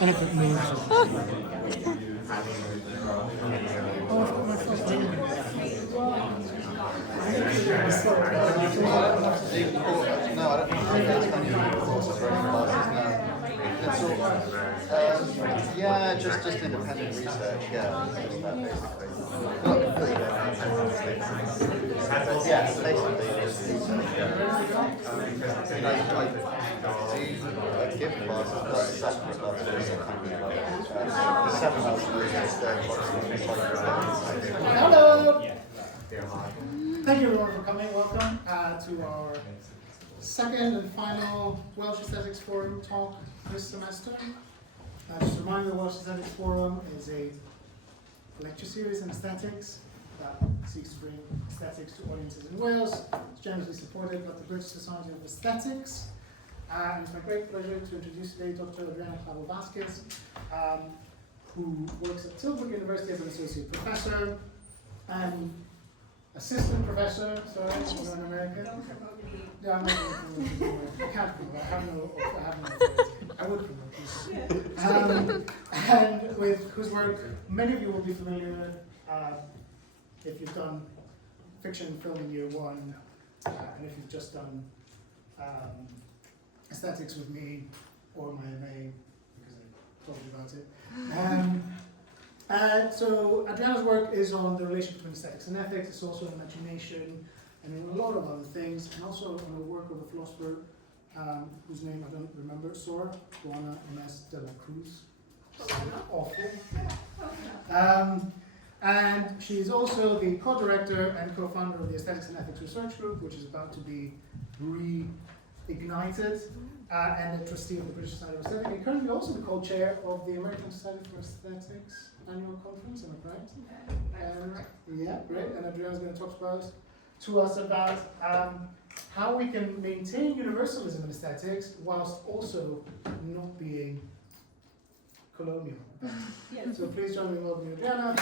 Anything means. No, I don't think that's kind of courses or any classes, no. It's all, yeah, just independent research, yeah, just that basically. Not completely but yeah, basically just research, yeah. And I do give classes, but separate classes, the 7 hours of research there, Hello! Thank you everyone for coming. Welcome to our second and final Welsh Aesthetics Forum talk this semester. Just a reminder, the Welsh Aesthetics Forum is a lecture series in aesthetics that seeks to bring aesthetics to audiences in Wales. It's generously supported by the British Society of Aesthetics. And it's my great pleasure to introduce today Dr. Adriana Clavel-Vázquez, who works at Tilburg University as an associate professor and assistant professor, sorry, in America. Don't promote me. Yeah, I'm not going to promote. I can't promote. I have no authority. I would promote you. And with whose work many of you will be familiar with if you've done fiction film in year one, and if you've just done aesthetics with me or my MA, because I told you about it. So Adriana's work is on the relation between aesthetics and ethics. It's also in imagination and in a lot of other things, and also on the work of a philosopher whose name I don't remember, Sor Juana Inés de la Cruz. Awful. And she's also the co-director and co-founder of the Aesthetics and Ethics Research Group, which is about to be reignited, and a trustee of the British Society of Aesthetics, and currently also the co-chair of the American Society for Aesthetics annual conference, am I correct? Yeah, great. And Adriana's going to talk to us about how we can maintain universalism in aesthetics whilst also not being colonial. Yes. So please join me in welcoming Adriana.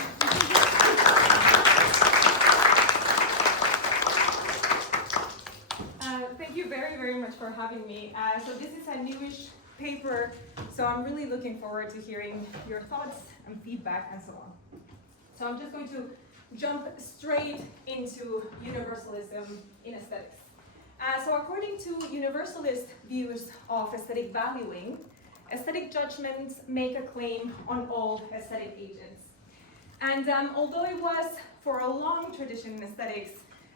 Thank you very, very much for having me. So this is a newish paper, so I'm really looking forward to hearing your thoughts and feedback and so on. So I'm just going to jump straight into universalism in aesthetics. So according to universalist views of aesthetic valuing, aesthetic judgments make a claim on all aesthetic agents. And although it was for a long tradition in aesthetics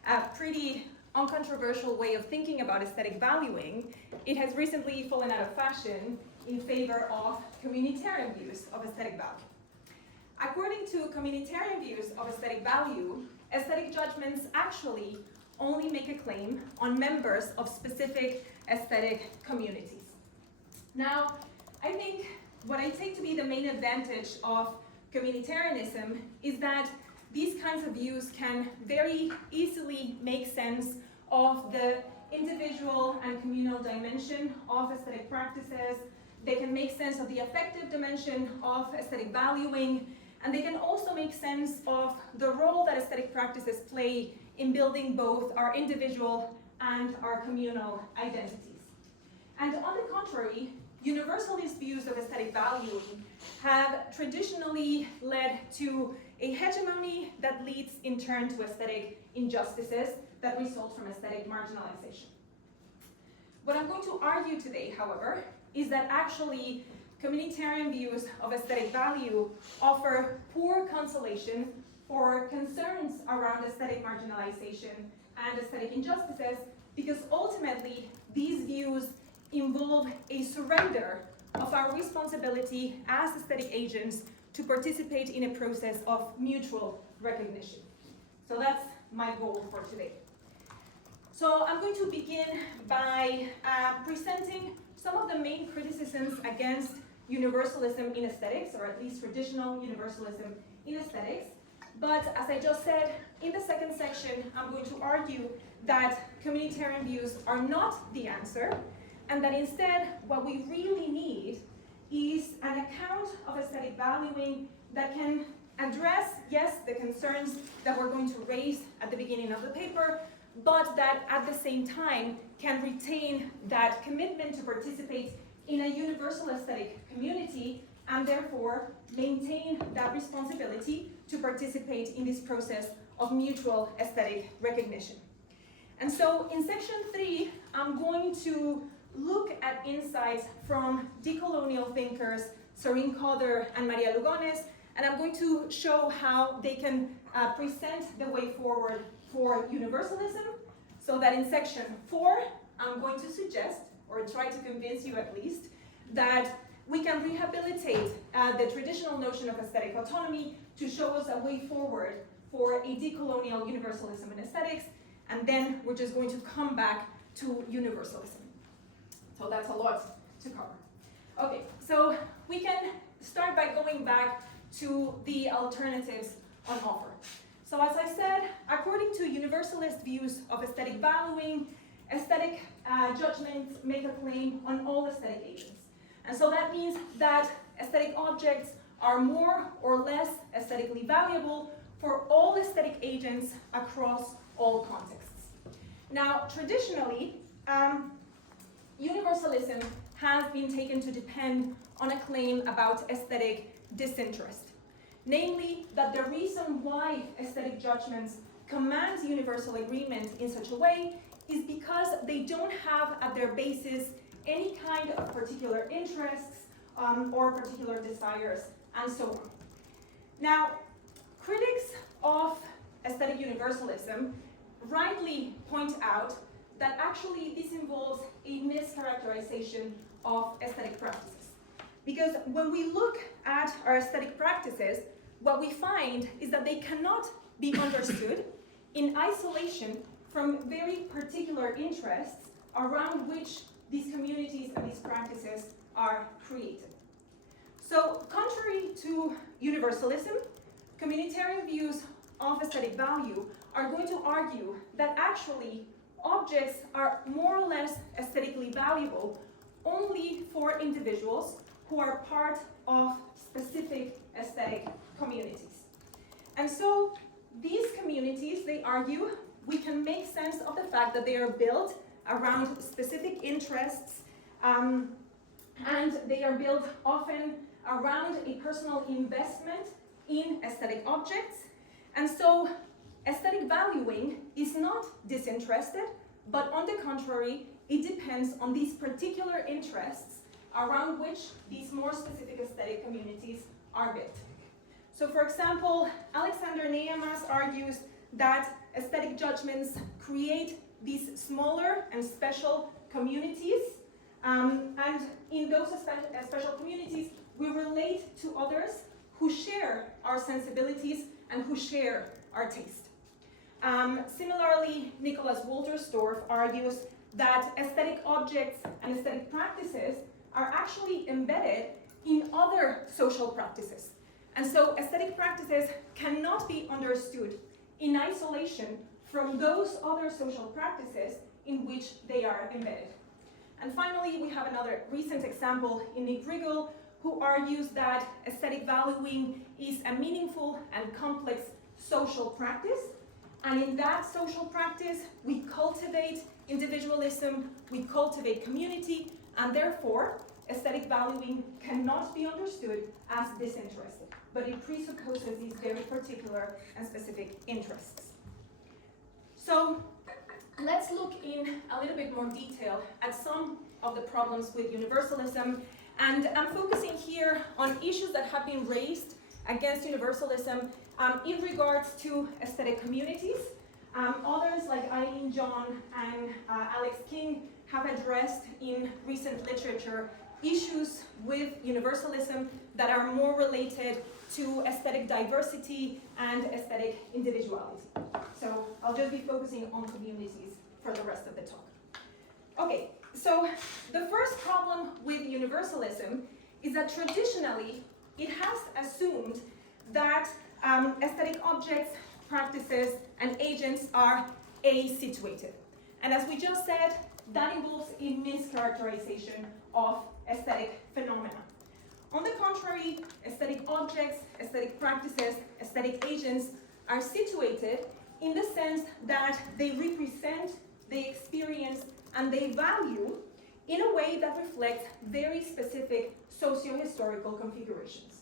a pretty uncontroversial way of thinking about aesthetic valuing, it has recently fallen out of fashion in favor of communitarian views of aesthetic value. According to communitarian views of aesthetic value, aesthetic judgments actually only make a claim on members of specific aesthetic communities. Now, I think what I take to be the main advantage of communitarianism is that these kinds of views can very easily make sense of the individual and communal dimension of aesthetic practices. They can make sense of the affective dimension of aesthetic valuing, and they can also make sense of the role that aesthetic practices play in building both our individual and our communal identities. And on the contrary, universalist views of aesthetic valuing have traditionally led to a hegemony that leads in turn to aesthetic injustices that result from aesthetic marginalization. What I'm going to argue today, however, is that actually communitarian views of aesthetic value offer poor consolation for concerns around aesthetic marginalization and aesthetic injustices, because ultimately these views involve a surrender of our responsibility as aesthetic agents to participate in a process of mutual recognition. So that's my goal for today. So I'm going to begin by presenting some of the main criticisms against universalism in aesthetics, or at least traditional universalism in aesthetics. But as I just said, in the second section, I'm going to argue that communitarian views are not the answer, and that instead what we really need is an account of aesthetic valuing that can address, yes, the concerns that we're going to raise at the beginning of the paper, but that at the same time can retain that commitment to participate in a universal aesthetic community and therefore maintain that responsibility to participate in this process of mutual aesthetic recognition. And so in section 3, I'm going to look at insights from decolonial thinkers Sorin Cotter and Maria Lugones, and I'm going to show how they can present the way forward for universalism, so that in section 4, I'm going to suggest, or try to convince you at least, that we can rehabilitate the traditional notion of aesthetic autonomy to show us a way forward for a decolonial universalism in aesthetics, and then we're just going to come back to universalism. So that's a lot to cover. Okay, so we can start by going back to the alternatives on offer. So as I said, according to universalist views of aesthetic valuing, aesthetic judgments make a claim on all aesthetic agents. And so that means that aesthetic objects are more or less aesthetically valuable for all aesthetic agents across all contexts. Now, traditionally, universalism has been taken to depend on a claim about aesthetic disinterest. Namely, that the reason why aesthetic judgments command universal agreement in such a way is because they don't have at their basis any kind of particular interests or particular desires, and so on. Now, critics of aesthetic universalism rightly point out that actually this involves a mischaracterization of aesthetic practices. Because when we look at our aesthetic practices, what we find is that they cannot be understood in isolation from very particular interests around which these communities and these practices are created. So, contrary to universalism, communitarian views of aesthetic value are going to argue that actually objects are more or less aesthetically valuable only for individuals who are part of specific aesthetic communities. And so these communities, they argue, we can make sense of the fact that they are built around specific interests, and they are built often around a personal investment in aesthetic objects. And so aesthetic valuing is not disinterested, but on the contrary, it depends on these particular interests around which these more specific aesthetic communities are built. So for example, Alexander Nehamas argues that aesthetic judgments create these smaller and special communities, and in those special communities, we relate to others who share our sensibilities and who share our taste. Similarly, Nicholas Wolterstorff argues that aesthetic objects and aesthetic practices are actually embedded in other social practices. And so aesthetic practices cannot be understood in isolation from those other social practices in which they are embedded. And finally, we have another recent example in Nick Riggle, who argues that aesthetic valuing is a meaningful and complex social practice. And in that social practice, we cultivate individualism, we cultivate community, and therefore, aesthetic valuing cannot be understood as disinterested, but it presupposes these very particular and specific interests. So let's look in a little bit more detail at some of the problems with universalism, and I'm focusing here on issues that have been raised against universalism in regards to aesthetic communities. Others like Eileen John and Alex King have addressed in recent literature issues with universalism that are more related to aesthetic diversity and aesthetic individuality. So I'll just be focusing on communities for the rest of the talk. Okay, so the first problem with universalism is that traditionally it has assumed that aesthetic objects, practices, and agents are asituated. And as we just said, that involves a mischaracterization of aesthetic phenomena. On the contrary, aesthetic objects, aesthetic practices, aesthetic agents are situated in the sense that they represent, they experience, and they value in a way that reflects very specific socio-historical configurations.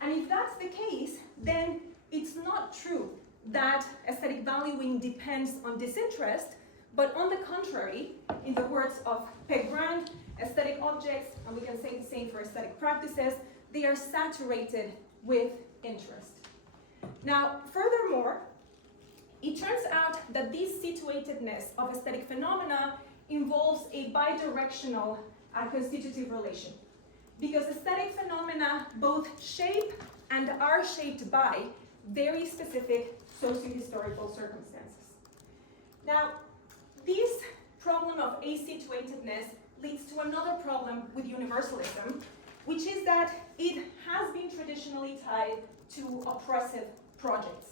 And if that's the case, then it's not true that aesthetic valuing depends on disinterest, but on the contrary, in the words of Peg Brand, aesthetic objects, and we can say the same for aesthetic practices, they are saturated with interest. Now, furthermore, it turns out that this situatedness of aesthetic phenomena involves a bidirectional constitutive relation, because aesthetic phenomena both shape and are shaped by very specific socio-historical circumstances. Now, this problem of asituatedness leads to another problem with universalism, which is that it has been traditionally tied to oppressive projects.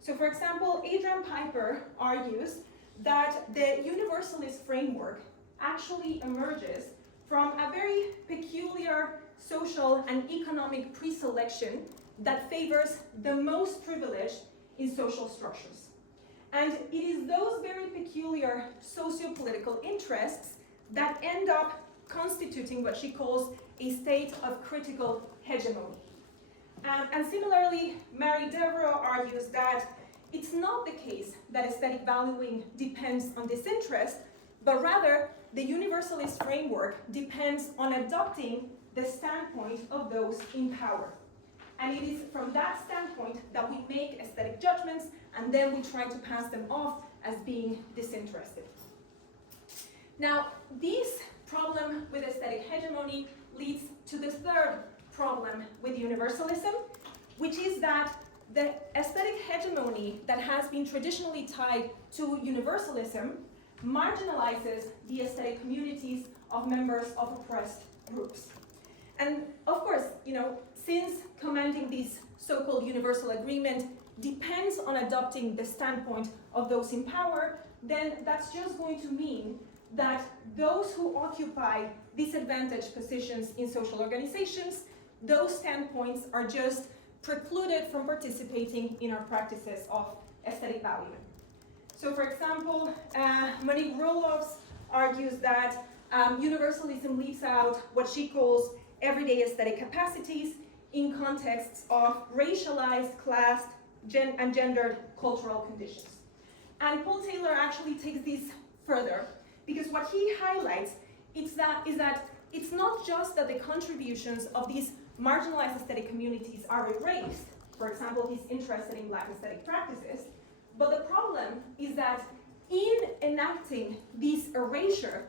So for example, Adrian Piper argues that the universalist framework actually emerges from a very peculiar social and economic preselection that favors the most privileged in social structures. And it is those very peculiar socio-political interests that end up constituting what she calls a state of critical hegemony. And similarly, Mary Devereux argues that it's not the case that aesthetic valuing depends on disinterest, but rather the universalist framework depends on adopting the standpoint of those in power. And it is from that standpoint that we make aesthetic judgments, and then we try to pass them off as being disinterested. Now, this problem with aesthetic hegemony leads to the third problem with universalism, which is that the aesthetic hegemony that has been traditionally tied to universalism marginalizes the aesthetic communities of members of oppressed groups. And of course, since commanding this so-called universal agreement depends on adopting the standpoint of those in power, then that's just going to mean that those who occupy disadvantaged positions in social organizations, those standpoints are just precluded from participating in our practices of aesthetic valuing. So for example, Monique Roelofs argues that universalism leaves out what she calls everyday aesthetic capacities in contexts of racialized, classed, and gendered cultural conditions. And Paul Taylor actually takes this further, because what he highlights is that it's not just that the contributions of these marginalized aesthetic communities are erased. For example, he's interested in Black aesthetic practices, but the problem is that in enacting this erasure,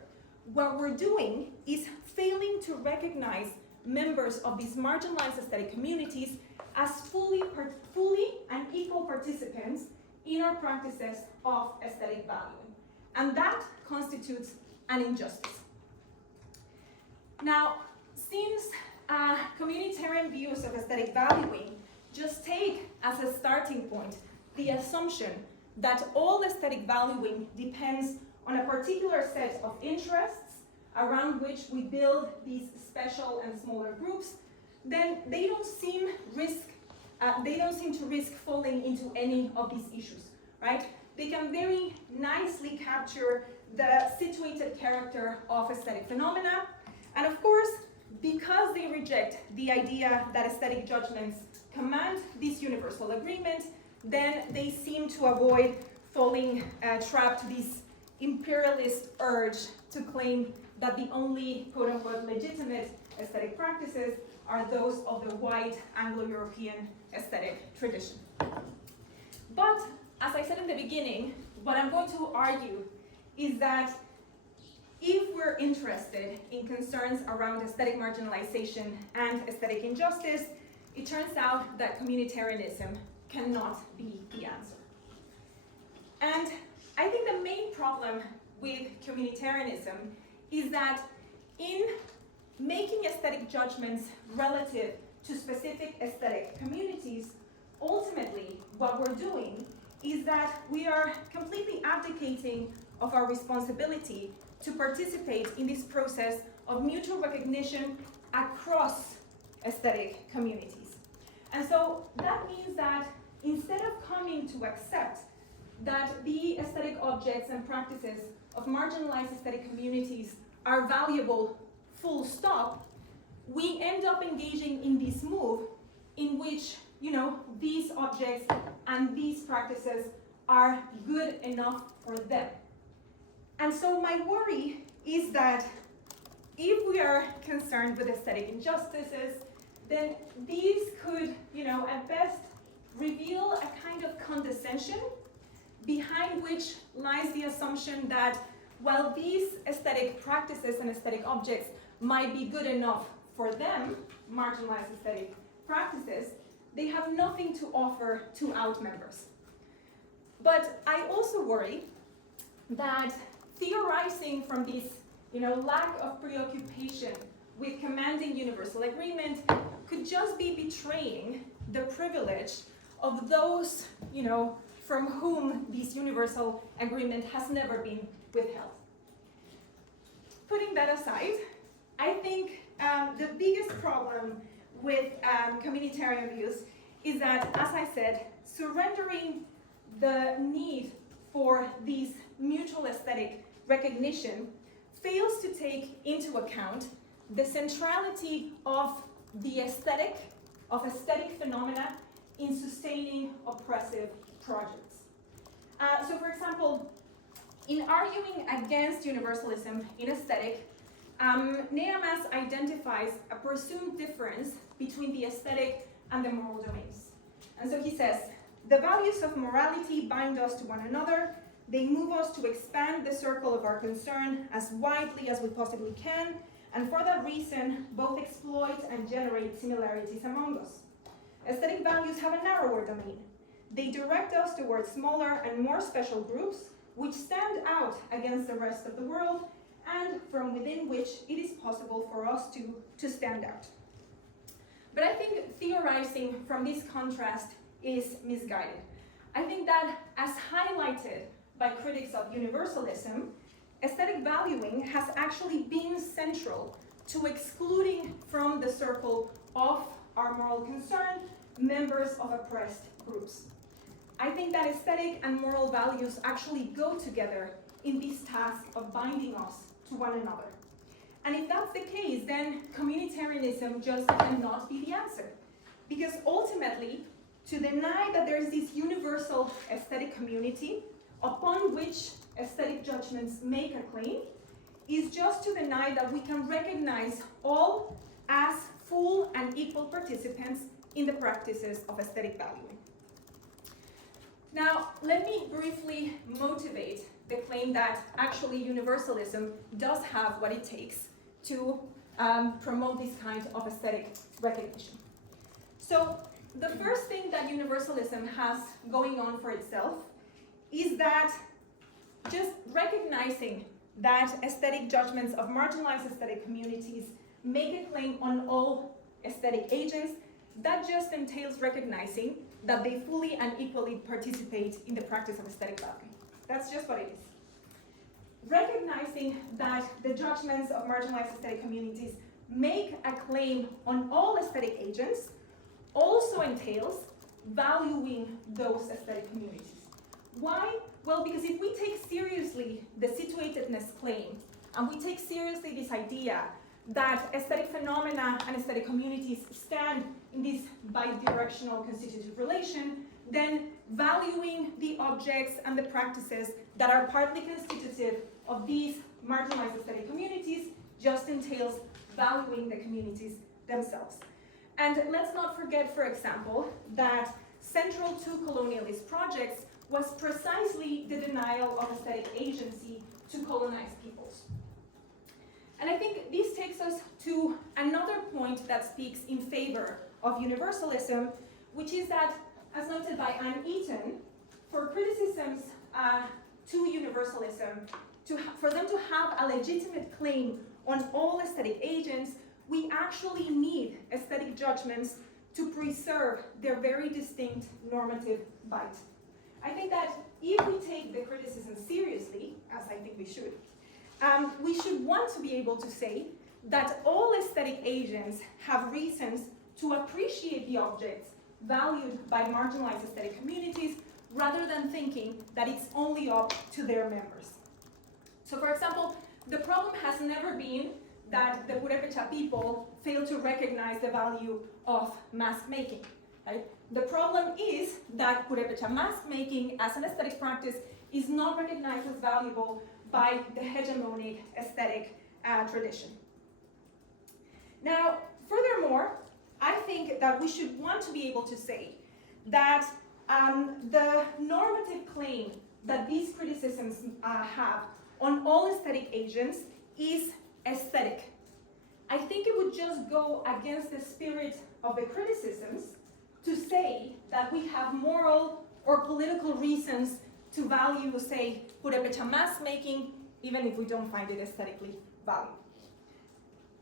what we're doing is failing to recognize members of these marginalized aesthetic communities as fully and equal participants in our practices of aesthetic valuing. And that constitutes an injustice. Now, since communitarian views of aesthetic valuing just take as a starting point the assumption that all aesthetic valuing depends on a particular set of interests around which we build these special and smaller groups, then they don't seem to risk falling into any of these issues, right? They can very nicely capture the situated character of aesthetic phenomena, and of course, because they reject the idea that aesthetic judgments command this universal agreement, then they seem to avoid falling trapped to this imperialist urge to claim that the only quote-unquote legitimate aesthetic practices are those of the white Anglo-European aesthetic tradition. But, as I said in the beginning, what I'm going to argue is that if we're interested in concerns around aesthetic marginalization and aesthetic injustice, it turns out that communitarianism cannot be the answer. And I think the main problem with communitarianism is that in making aesthetic judgments relative to specific aesthetic communities, ultimately what we're doing is that we are completely abdicating of our responsibility to participate in this process of mutual recognition across aesthetic communities. And so that means that instead of coming to accept that the aesthetic objects and practices of marginalized aesthetic communities are valuable, full stop, we end up engaging in this move in which, these objects and these practices are good enough for them. And so my worry is that if we are concerned with aesthetic injustices, then these could, at best reveal a kind of condescension behind which lies the assumption that while these aesthetic practices and aesthetic objects might be good enough for them, marginalized aesthetic practices, they have nothing to offer to out members. But I also worry that theorizing from this, lack of preoccupation with commanding universal agreement could just be betraying the privilege of those, from whom this universal agreement has never been withheld. Putting that aside, I think the biggest problem with communitarian views is that, as I said, surrendering the need for these mutual aesthetic recognition fails to take into account the centrality of the aesthetic phenomena in sustaining oppressive projects. So for example, in arguing against universalism in aesthetic, Neamas identifies a presumed difference between the aesthetic and the moral domains. And so he says, the values of morality bind us to one another. They move us to expand the circle of our concern as widely as we possibly can, and for that reason, both exploit and generate similarities among us. Aesthetic values have a narrower domain. They direct us towards smaller and more special groups, which stand out against the rest of the world, and from within which it is possible for us to stand out. But I think theorizing from this contrast is misguided. I think that, as highlighted by critics of universalism, aesthetic valuing has actually been central to excluding from the circle of our moral concern members of oppressed groups. I think that aesthetic and moral values actually go together in this task of binding us to one another. And if that's the case, then communitarianism just cannot be the answer. Because ultimately, to deny that there is this universal aesthetic community upon which aesthetic judgments make a claim is just to deny that we can recognize all as full and equal participants in the practices of aesthetic valuing. Now, let me briefly motivate the claim that actually universalism does have what it takes to promote this kind of aesthetic recognition. So, the first thing that universalism has going on for itself is that just recognizing that aesthetic judgments of marginalized aesthetic communities make a claim on all aesthetic agents, that just entails recognizing that they fully and equally participate in the practice of aesthetic valuing. That's just what it is. Recognizing that the judgments of marginalized aesthetic communities make a claim on all aesthetic agents also entails valuing those aesthetic communities. Why? Well, because if we take seriously the situatedness claim, and we take seriously this idea that aesthetic phenomena and aesthetic communities stand in this bidirectional constitutive relation, then valuing the objects and the practices that are partly constitutive of these marginalized aesthetic communities just entails valuing the communities themselves. And let's not forget, for example, that central to colonialist projects was precisely the denial of aesthetic agency to colonized peoples. And I think this takes us to another point that speaks in favor of universalism, which is that, as noted by Anne Eaton, for criticisms to universalism, for them to have a legitimate claim on all aesthetic agents, we actually need aesthetic judgments to preserve their very distinct normative bite. I think that if we take the criticism seriously, as I think we should want to be able to say that all aesthetic agents have reasons to appreciate the objects valued by marginalized aesthetic communities, rather than thinking that it's only up to their members. So for example, the problem has never been that the Purépecha people fail to recognize the value of mask making. Right? The problem is that Purépecha mask making as an aesthetic practice is not recognized as valuable by the hegemonic aesthetic tradition. Now, furthermore, I think that we should want to be able to say that the normative claim that these criticisms have on all aesthetic agents is aesthetic. I think it would just go against the spirit of the criticisms to say that we have moral or political reasons to value, say, Purépecha mask making, even if we don't find it aesthetically valuable.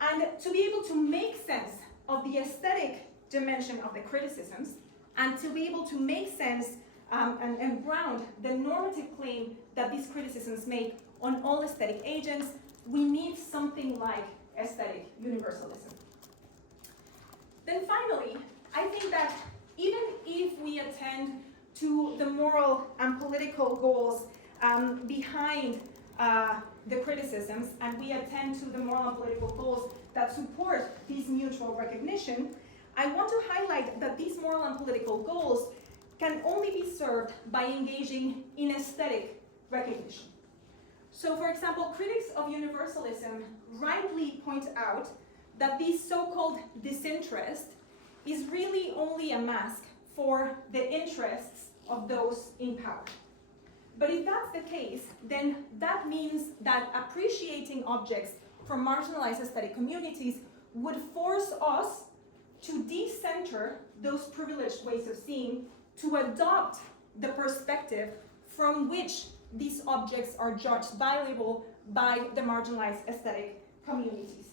And to be able to make sense of the aesthetic dimension of the criticisms, and to be able to make sense and ground the normative claim that these criticisms make on all aesthetic agents, we need something like aesthetic universalism. Then finally, I think that even if we attend to the moral and political goals behind the criticisms, and we attend to the moral and political goals that support this mutual recognition, I want to highlight that these moral and political goals can only be served by engaging in aesthetic recognition. So, for example, critics of universalism rightly point out that this so-called disinterest is really only a mask for the interests of those in power. But if that's the case, then that means that appreciating objects from marginalized aesthetic communities would force us to decenter those privileged ways of seeing, to adopt the perspective from which these objects are judged valuable by the marginalized aesthetic communities.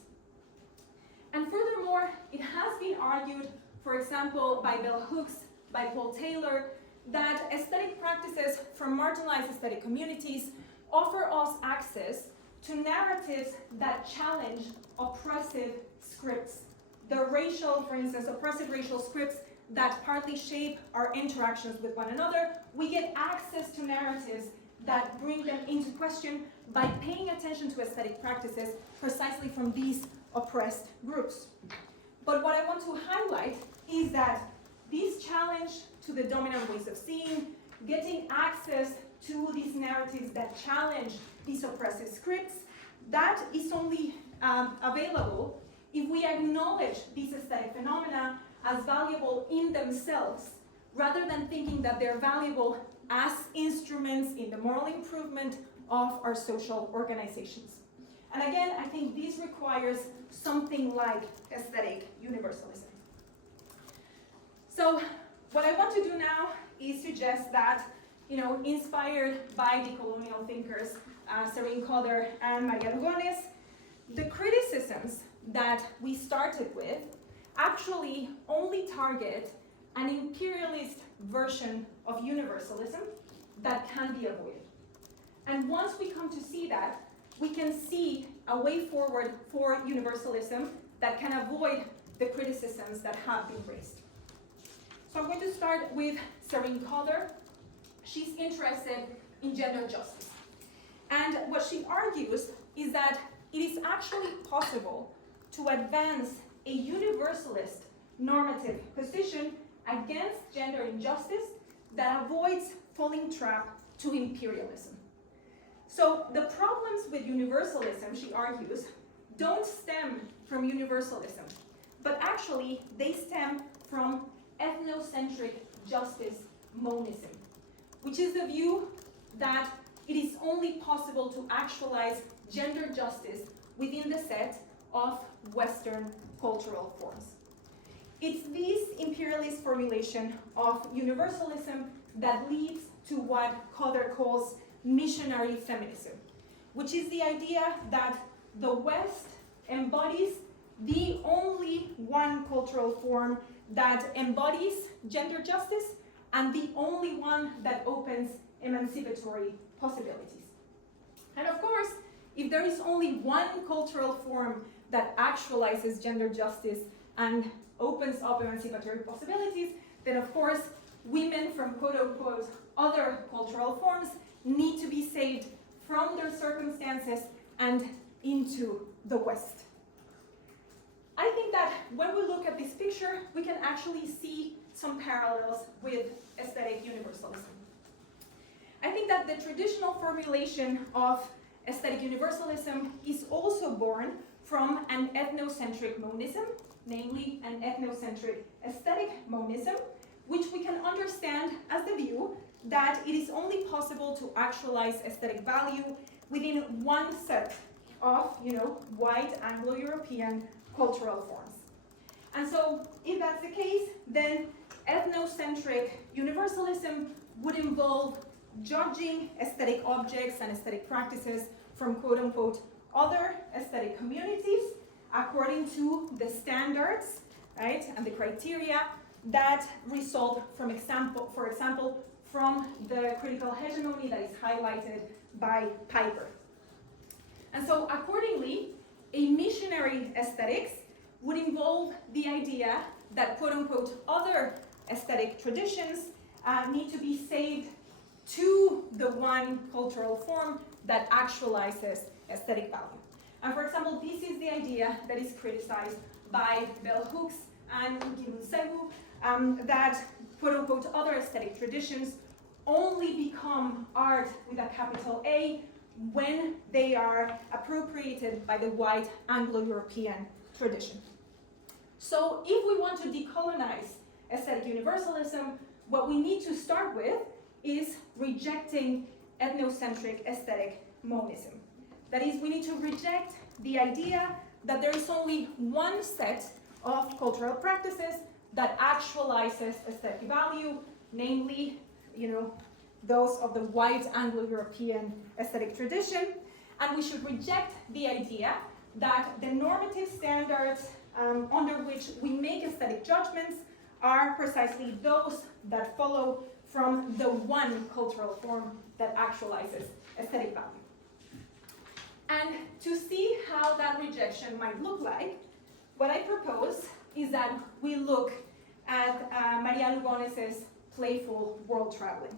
And furthermore, it has been argued, for example, by Bell Hooks, by Paul Taylor, that aesthetic practices from marginalized aesthetic communities offer us access to narratives that challenge oppressive scripts. The racial, for instance, oppressive racial scripts that partly shape our interactions with one another. We get access to narratives that bring them into question by paying attention to aesthetic practices precisely from these oppressed groups. But what I want to highlight is that this challenge to the dominant ways of seeing, getting access to these narratives that challenge these oppressive scripts, that is only available if we acknowledge these aesthetic phenomena as valuable in themselves, rather than thinking that they're valuable as instruments in the moral improvement of our social organizations. And again, I think this requires something like aesthetic universalism. So what I want to do now is suggest that, inspired by decolonial thinkers, Serene Coder and Maria Lugones, the criticisms that we started with actually only target an imperialist version of universalism that can be avoided. And once we come to see that, we can see a way forward for universalism that can avoid the criticisms that have been raised. So I'm going to start with Serene Coder. She's interested in gender justice. And what she argues is that it is actually possible to advance a universalist normative position against gender injustice that avoids falling trap to imperialism. So the problems with universalism, she argues, don't stem from universalism, but actually they stem from ethnocentric justice monism, which is the view that it is only possible to actualize gender justice within the set of Western cultural forms. It's this imperialist formulation of universalism that leads to what Coder calls missionary feminism, which is the idea that the West embodies the only one cultural form that embodies gender justice and the only one that opens emancipatory possibilities. And of course, if there is only one cultural form that actualizes gender justice and opens up emancipatory possibilities, then of course, women from quote-unquote other cultural forms need to be saved from their circumstances and into the West. I think that when we look at this picture, we can actually see some parallels with aesthetic universalism. I think that the traditional formulation of aesthetic universalism is also born from an ethnocentric monism, namely an ethnocentric aesthetic monism, which we can understand as the view that it is only possible to actualize aesthetic value within one set of, white Anglo-European cultural forms. And so, if that's the case, then ethnocentric universalism would involve judging aesthetic objects and aesthetic practices from quote-unquote other aesthetic communities according to the standards, right, and the criteria that result from for example, from the critical hegemony that is highlighted by Piper. And so accordingly, a missionary aesthetics would involve the idea that quote-unquote other aesthetic traditions need to be saved to the one cultural form that actualizes aesthetic value. And for example, this is the idea that is criticized by Bell Hooks and Segu, that quote-unquote other aesthetic traditions only become art with a capital A when they are appropriated by the white Anglo-European tradition. So if we want to decolonize aesthetic universalism, what we need to start with is rejecting ethnocentric aesthetic monism. That is, we need to reject the idea that there is only one set of cultural practices that actualizes aesthetic value, namely, those of the white Anglo-European aesthetic tradition, and we should reject the idea that the normative standards under which we make aesthetic judgments are precisely those that follow from the one cultural form that actualizes aesthetic value. And to see how that rejection might look like, what I propose is that we look at Maria Lugones's playful world traveling.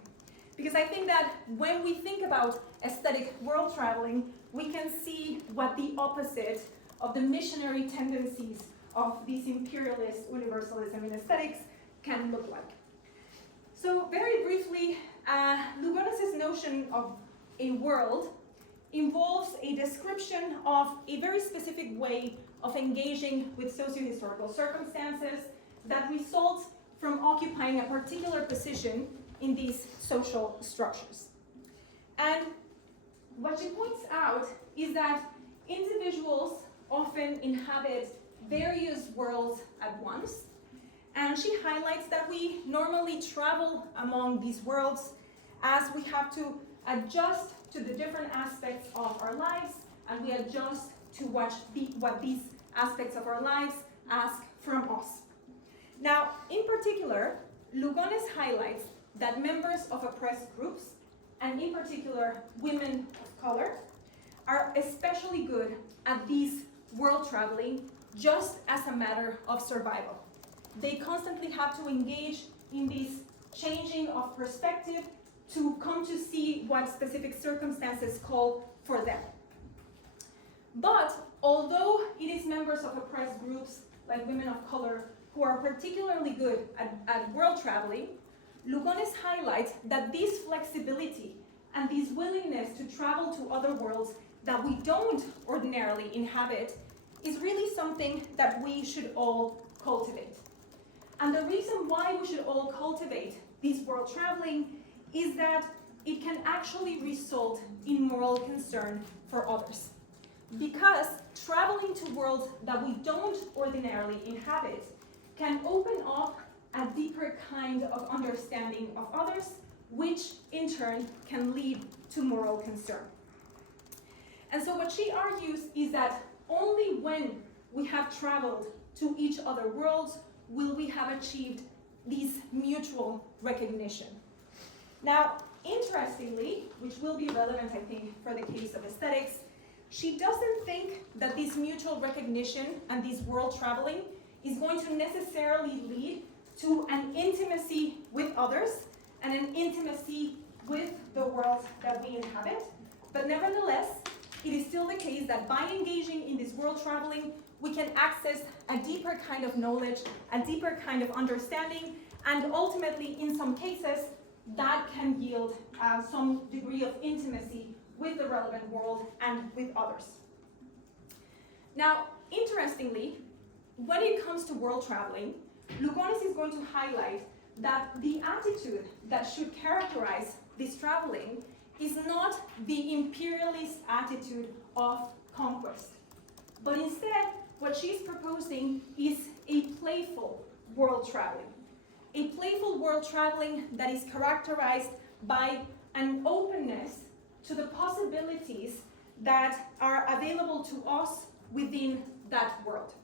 Because I think that when we think about aesthetic world traveling, we can see what the opposite of the missionary tendencies of this imperialist universalism in aesthetics can look like. So very briefly, Lugones's notion of a world involves a description of a very specific way of engaging with socio-historical circumstances that results from occupying a particular position in these social structures. And what she points out is that individuals often inhabit various worlds at once, and she highlights that we normally travel among these worlds as we have to adjust to the different aspects of our lives, and we adjust to what these aspects of our lives ask from us. Now, in particular, Lugones highlights that members of oppressed groups, and in particular women of color, are especially good at these world traveling just as a matter of survival. They constantly have to engage in this changing of perspective to come to see what specific circumstances call for them. But although it is members of oppressed groups like women of color who are particularly good at world traveling, Lugones highlights that this flexibility and this willingness to travel to other worlds that we don't ordinarily inhabit is really something that we should all cultivate. And the reason why we should all cultivate this world traveling is that it can actually result in moral concern for others. Because traveling to worlds that we don't ordinarily inhabit can open up a deeper kind of understanding of others, which in turn can lead to moral concern. And so what she argues is that only when we have traveled to each other worlds will we have achieved this mutual recognition. Now, interestingly, which will be relevant, I think, for the case of aesthetics, she doesn't think that this mutual recognition and this world traveling is going to necessarily lead to an intimacy with others and an intimacy with the world that we inhabit. But nevertheless, it is still the case that by engaging in this world traveling, we can access a deeper kind of knowledge, a deeper kind of understanding, and ultimately, in some cases, that can yield some degree of intimacy with the relevant world and with others. Now, interestingly, when it comes to world traveling, Lugones is going to highlight that the attitude that should characterize this traveling is not the imperialist attitude of conquest, but instead, what she's proposing is a playful world traveling. A playful world traveling that is characterized by an openness to the possibilities that are available to us within that world.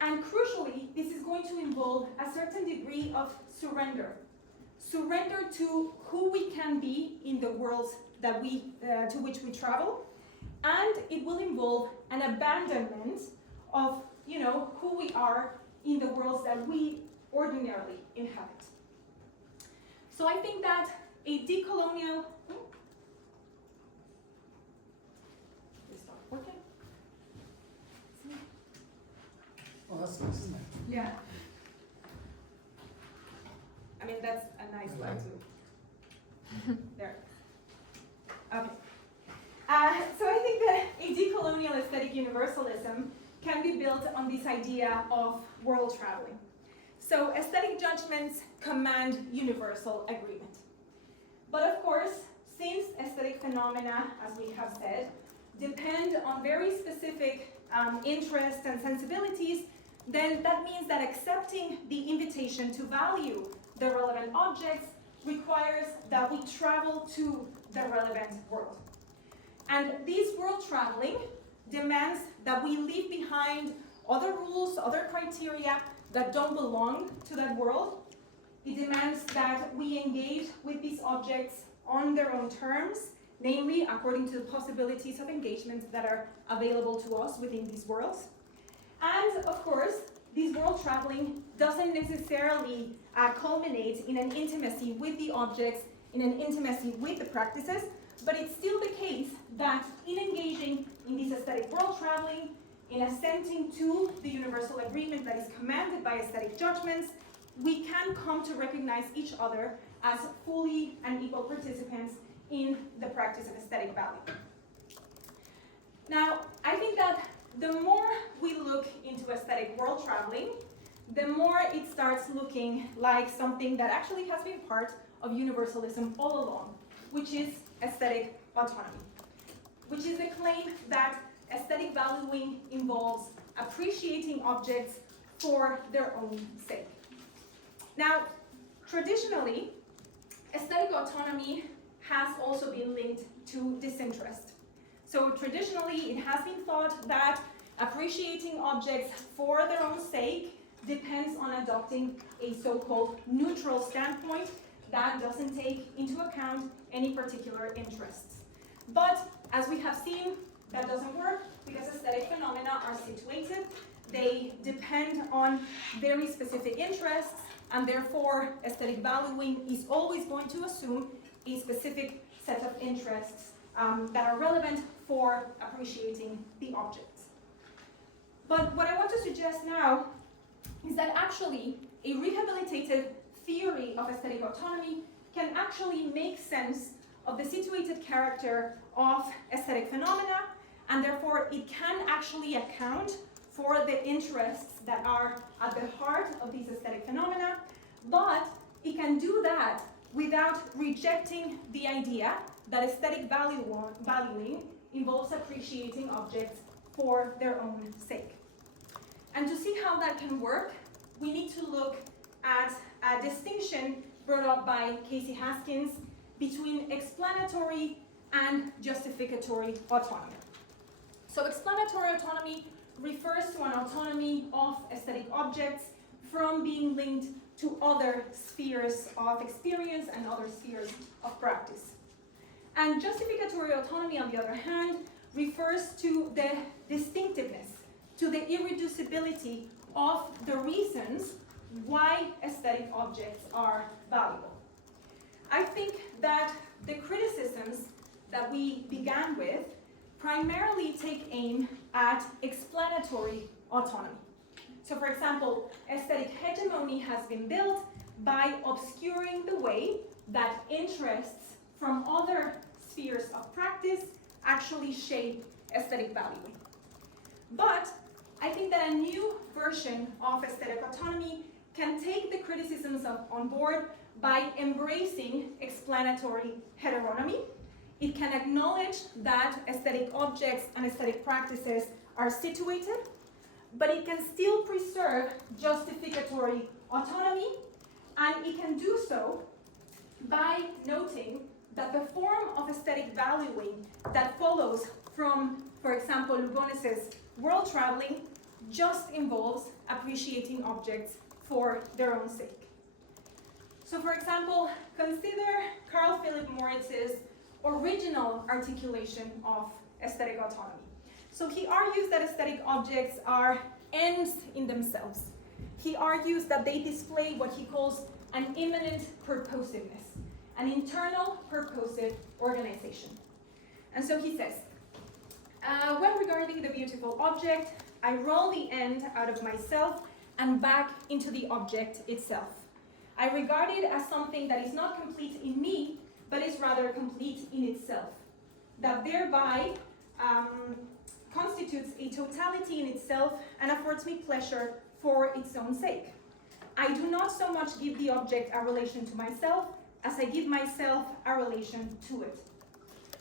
And crucially, this is going to involve a certain degree of surrender. Surrender to who we can be in the worlds that to which we travel, and it will involve an abandonment of, who we are in the worlds that we ordinarily inhabit. So I think that a decolonial... Stop working. Oh, that's nice, isn't it? Yeah. I mean, that's a nice slide too. There. Okay. So I think that a decolonial aesthetic universalism can be built on this idea of world traveling. So aesthetic judgments command universal agreement. But of course, since aesthetic phenomena, as we have said, depend on very specific interests and sensibilities, then that means that accepting the invitation to value the relevant objects requires that we travel to the relevant world. And this world traveling demands that we leave behind other rules, other criteria that don't belong to that world. It demands that we engage with these objects on their own terms, namely according to the possibilities of engagement that are available to us within these worlds. And of course, this world traveling doesn't necessarily culminate in an intimacy with the objects, in an intimacy with the practices, but it's still the case that in engaging in this aesthetic world traveling, in assenting to the universal agreement that is commanded by aesthetic judgments, we can come to recognize each other as fully and equal participants in the practice of aesthetic value. Now, I think that the more we look into aesthetic world traveling, the more it starts looking like something that actually has been part of universalism all along, which is aesthetic autonomy, which is the claim that aesthetic valuing involves appreciating objects for their own sake. Now, traditionally, aesthetic autonomy has also been linked to disinterest. So traditionally, it has been thought that appreciating objects for their own sake depends on adopting a so-called neutral standpoint that doesn't take into account any particular interests. But as we have seen, that doesn't work because aesthetic phenomena are situated. They depend on very specific interests, and therefore aesthetic valuing is always going to assume a specific set of interests that are relevant for appreciating the objects. But what I want to suggest now is that actually a rehabilitated theory of aesthetic autonomy can actually make sense of the situated character of aesthetic phenomena, and therefore it can actually account for the interests that are at the heart of these aesthetic phenomena, but it can do that without rejecting the idea that aesthetic valuing involves appreciating objects for their own sake. And to see how that can work, we need to look at a distinction brought up by Casey Haskins between explanatory and justificatory autonomy. So explanatory autonomy refers to an autonomy of aesthetic objects from being linked to other spheres of experience and other spheres of practice. And justificatory autonomy, on the other hand, refers to the distinctiveness, to the irreducibility of the reasons why aesthetic objects are valuable. I think that the criticisms that we began with primarily take aim at explanatory autonomy. So for example, aesthetic hegemony has been built by obscuring the way that interests from other spheres of practice actually shape aesthetic valuing. But I think that a new version of aesthetic autonomy can take the criticisms on board by embracing explanatory heteronomy. It can acknowledge that aesthetic objects and aesthetic practices are situated, but it can still preserve justificatory autonomy, and it can do so by noting that the form of aesthetic valuing that follows from, for example, Lugones's world traveling just involves appreciating objects for their own sake. So for example, consider Carl Philipp Moritz's original articulation of aesthetic autonomy. So he argues that aesthetic objects are ends in themselves. He argues that they display what he calls an immanent purposiveness, an internal purposive organization. And so he says, when regarding the beautiful object, I roll the end out of myself and back into the object itself. I regard it as something that is not complete in me, but is rather complete in itself, that thereby constitutes a totality in itself and affords me pleasure for its own sake. I do not so much give the object a relation to myself as I give myself a relation to it.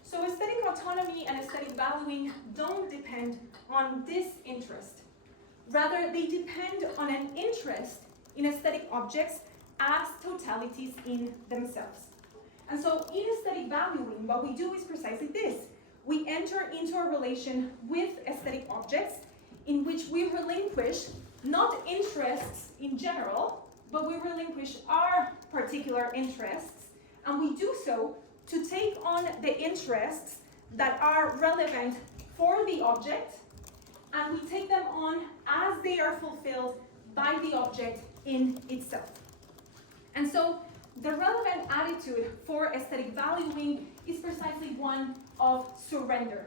So aesthetic autonomy and aesthetic valuing don't depend on this interest. Rather, they depend on an interest in aesthetic objects as totalities in themselves. And so in aesthetic valuing, what we do is precisely this. We enter into a relation with aesthetic objects in which we relinquish not interests in general, but we relinquish our particular interests, and we do so to take on the interests that are relevant for the object, and we take them on as they are fulfilled by the object in itself. And so the relevant attitude for aesthetic valuing is precisely one of surrender.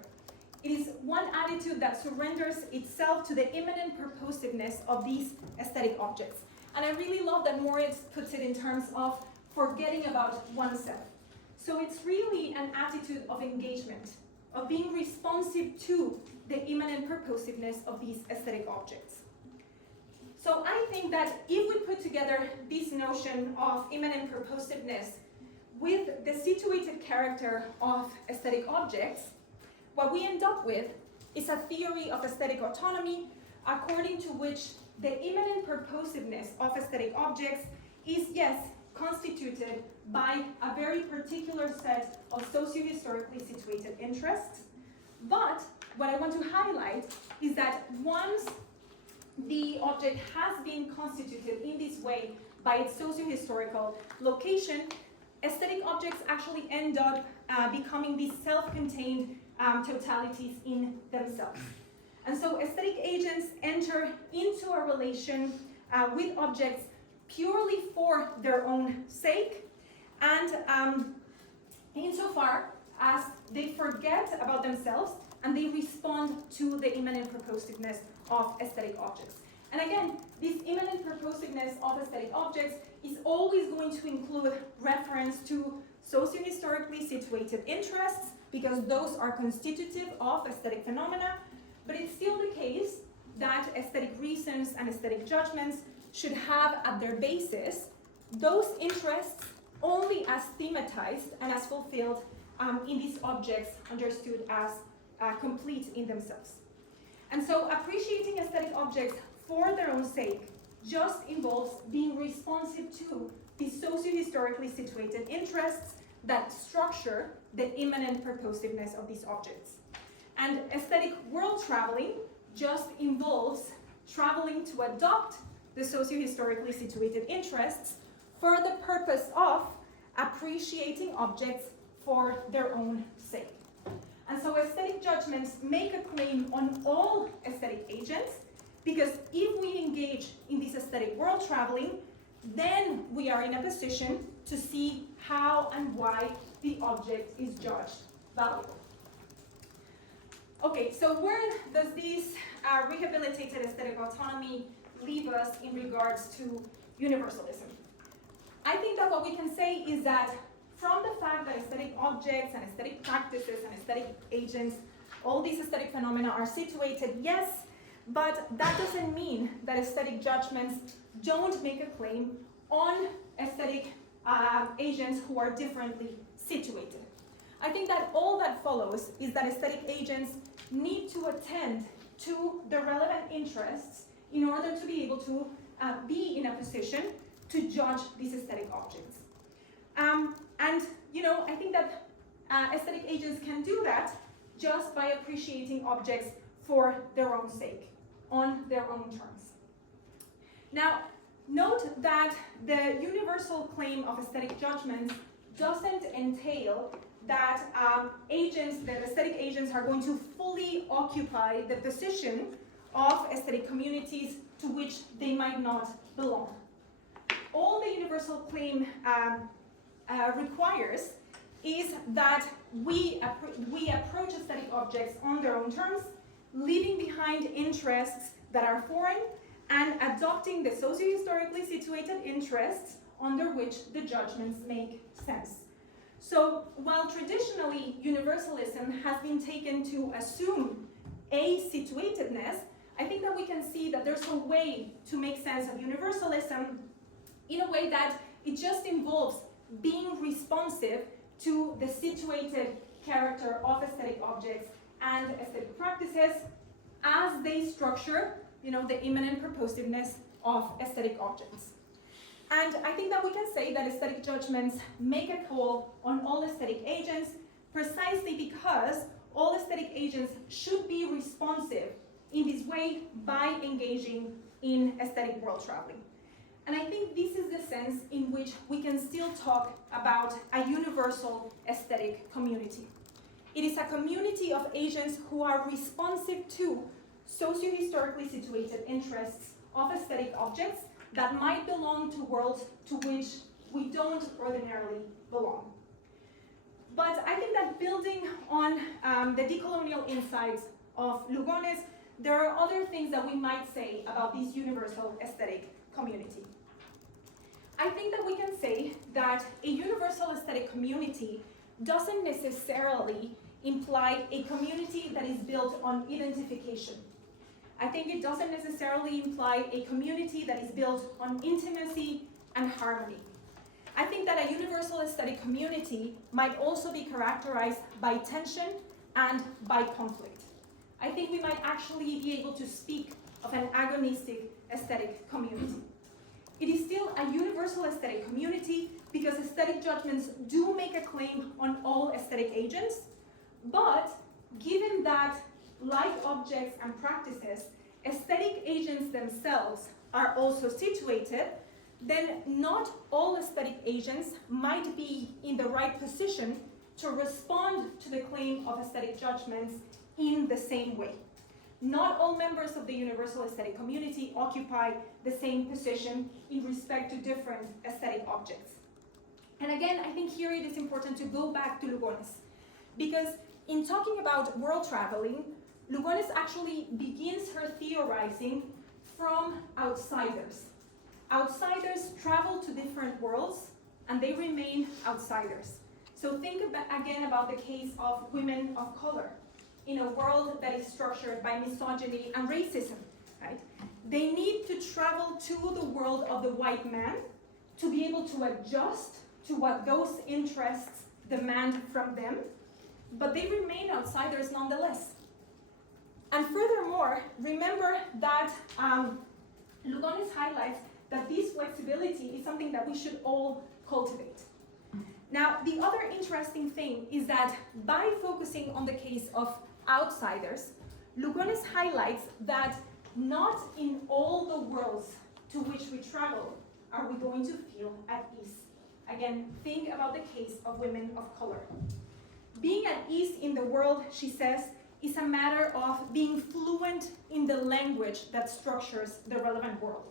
It is one attitude that surrenders itself to the immanent purposiveness of these aesthetic objects. And I really love that Moritz puts it in terms of forgetting about oneself. So it's really an attitude of engagement, of being responsive to the immanent purposiveness of these aesthetic objects. So I think that if we put together this notion of immanent purposiveness with the situated character of aesthetic objects, what we end up with is a theory of aesthetic autonomy according to which the immanent purposiveness of aesthetic objects is, yes, constituted by a very particular set of socio-historically situated interests. But what I want to highlight is that once the object has been constituted in this way by its socio-historical location, aesthetic objects actually end up becoming these self-contained totalities in themselves. And so aesthetic agents enter into a relation with objects purely for their own sake, and insofar as they forget about themselves and they respond to the immanent purposiveness of aesthetic objects. And again, this immanent purposiveness of aesthetic objects is always going to include reference to socio-historically situated interests, because those are constitutive of aesthetic phenomena, but it's still the case that aesthetic reasons and aesthetic judgments should have at their basis those interests only as thematized and as fulfilled in these objects understood as complete in themselves. And so appreciating aesthetic objects for their own sake just involves being responsive to the socio-historically situated interests that structure the immanent purposiveness of these objects. And aesthetic world traveling just involves traveling to adopt the socio-historically situated interests for the purpose of appreciating objects for their own sake. And so aesthetic judgments make a claim on all aesthetic agents, because if we engage in this aesthetic world traveling, then we are in a position to see how and why the object is judged valuable. Okay, so where does this rehabilitated aesthetic autonomy leave us in regards to universalism? I think that what we can say is that from the fact that aesthetic objects and aesthetic practices and aesthetic agents, all these aesthetic phenomena are situated, yes, but that doesn't mean that aesthetic judgments don't make a claim on aesthetic agents who are differently situated. I think that all that follows is that aesthetic agents need to attend to the relevant interests in order to be able to be in a position to judge these aesthetic objects. And I think that aesthetic agents can do that just by appreciating objects for their own sake, on their own terms. Now, note that the universal claim of aesthetic judgments doesn't entail that aesthetic agents are going to fully occupy the position of aesthetic communities to which they might not belong. All the universal claim requires is that we approach aesthetic objects on their own terms, leaving behind interests that are foreign and adopting the socio-historically situated interests under which the judgments make sense. So while traditionally universalism has been taken to assume a-situatedness, I think that we can see that there's a way to make sense of universalism in a way that it just involves being responsive to the situated character of aesthetic objects and aesthetic practices as they structure, the immanent purposiveness of aesthetic objects. And I think that we can say that aesthetic judgments make a call on all aesthetic agents precisely because all aesthetic agents should be responsive in this way by engaging in aesthetic world traveling. And I think this is the sense in which we can still talk about a universal aesthetic community. It is a community of agents who are responsive to socio-historically situated interests of aesthetic objects that might belong to worlds to which we don't ordinarily belong. But I think that building on the decolonial insights of Lugones, there are other things that we might say about this universal aesthetic community. I think that we can say that a universal aesthetic community doesn't necessarily imply a community that is built on identification. I think it doesn't necessarily imply a community that is built on intimacy and harmony. I think that a universal aesthetic community might also be characterized by tension and by conflict. I think we might actually be able to speak of an agonistic aesthetic community. It is still a universal aesthetic community because aesthetic judgments do make a claim on all aesthetic agents, but given that, like objects and practices, aesthetic agents themselves are also situated, then not all aesthetic agents might be in the right position to respond to the claim of aesthetic judgments in the same way. Not all members of the universal aesthetic community occupy the same position in respect to different aesthetic objects. And again, I think here it is important to go back to Lugones, because in talking about world traveling, Lugones actually begins her theorizing from outsiders. Outsiders travel to different worlds and they remain outsiders. So think again about the case of women of color in a world that is structured by misogyny and racism, right? They need to travel to the world of the white man to be able to adjust to what those interests demand from them, but they remain outsiders nonetheless. And furthermore, remember that Lugones highlights that this flexibility is something that we should all cultivate. Now, the other interesting thing is that by focusing on the case of outsiders, Lugones highlights that not in all the worlds to which we travel are we going to feel at ease. Again, think about the case of women of color. Being at ease in the world, she says, is a matter of being fluent in the language that structures the relevant world.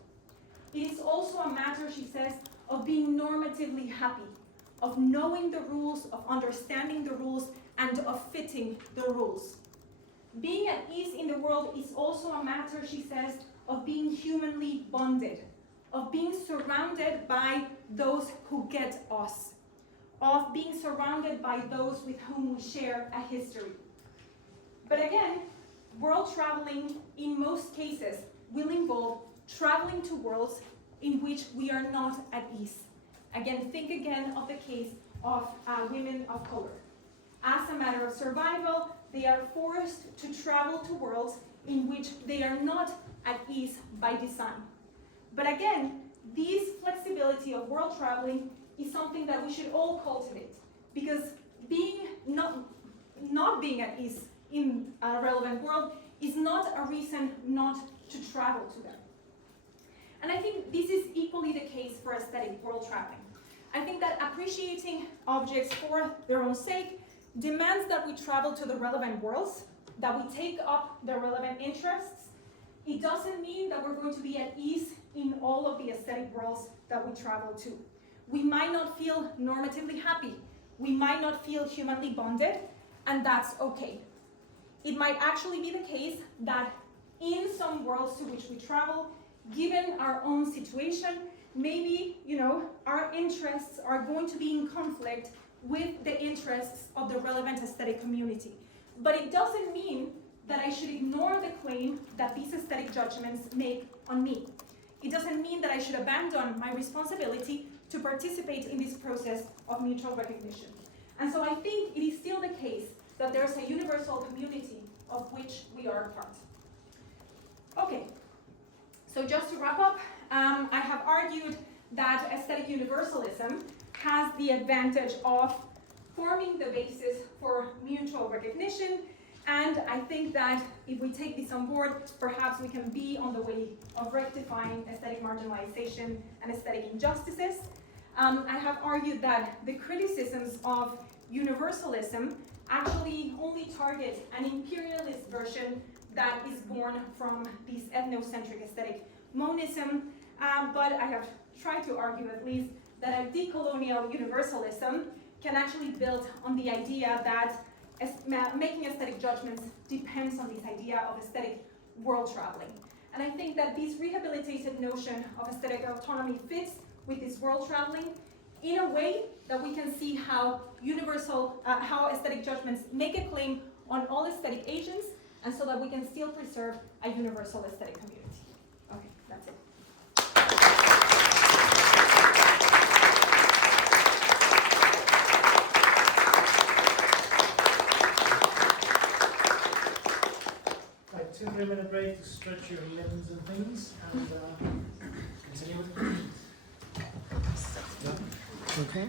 It is also a matter, she says, of being normatively happy, of knowing the rules, of understanding the rules, and of fitting the rules. Being at ease in the world is also a matter, she says, of being humanly bonded, of being surrounded by those who get us, of being surrounded by those with whom we share a history. But again, world traveling in most cases will involve traveling to worlds in which we are not at ease. Again, think again of the case of women of color. As a matter of survival, they are forced to travel to worlds in which they are not at ease by design. But again, this flexibility of world traveling is something that we should all cultivate, because not being at ease in a relevant world is not a reason not to travel to them. And I think this is equally the case for aesthetic world traveling. I think that appreciating objects for their own sake demands that we travel to the relevant worlds, that we take up the relevant interests. It doesn't mean that we're going to be at ease in all of the aesthetic worlds that we travel to. We might not feel normatively happy. We might not feel humanly bonded, and that's okay. It might actually be the case that in some worlds to which we travel, given our own situation, maybe, our interests are going to be in conflict with the interests of the relevant aesthetic community. But it doesn't mean that I should ignore the claim that these aesthetic judgments make on me. It doesn't mean that I should abandon my responsibility to participate in this process of mutual recognition. And so I think it is still the case that there's a universal community of which we are a part. Okay, so just to wrap up, I have argued that aesthetic universalism has the advantage of forming the basis for mutual recognition, and I think that if we take this on board, perhaps we can be on the way of rectifying aesthetic marginalization and aesthetic injustices. I have argued that the criticisms of universalism actually only target an imperialist version that is born from this ethnocentric aesthetic monism, but I have tried to argue at least that a decolonial universalism can actually build on the idea that making aesthetic judgments depends on this idea of aesthetic world traveling. And I think that this rehabilitated notion of aesthetic autonomy fits with this world traveling in a way that we can see how how aesthetic judgments make a claim on all aesthetic agents, and so that we can still preserve a universal aesthetic community. Okay, that's it. Like 2-3 minute break to stretch your limbs and things, and continue with the questions. Okay.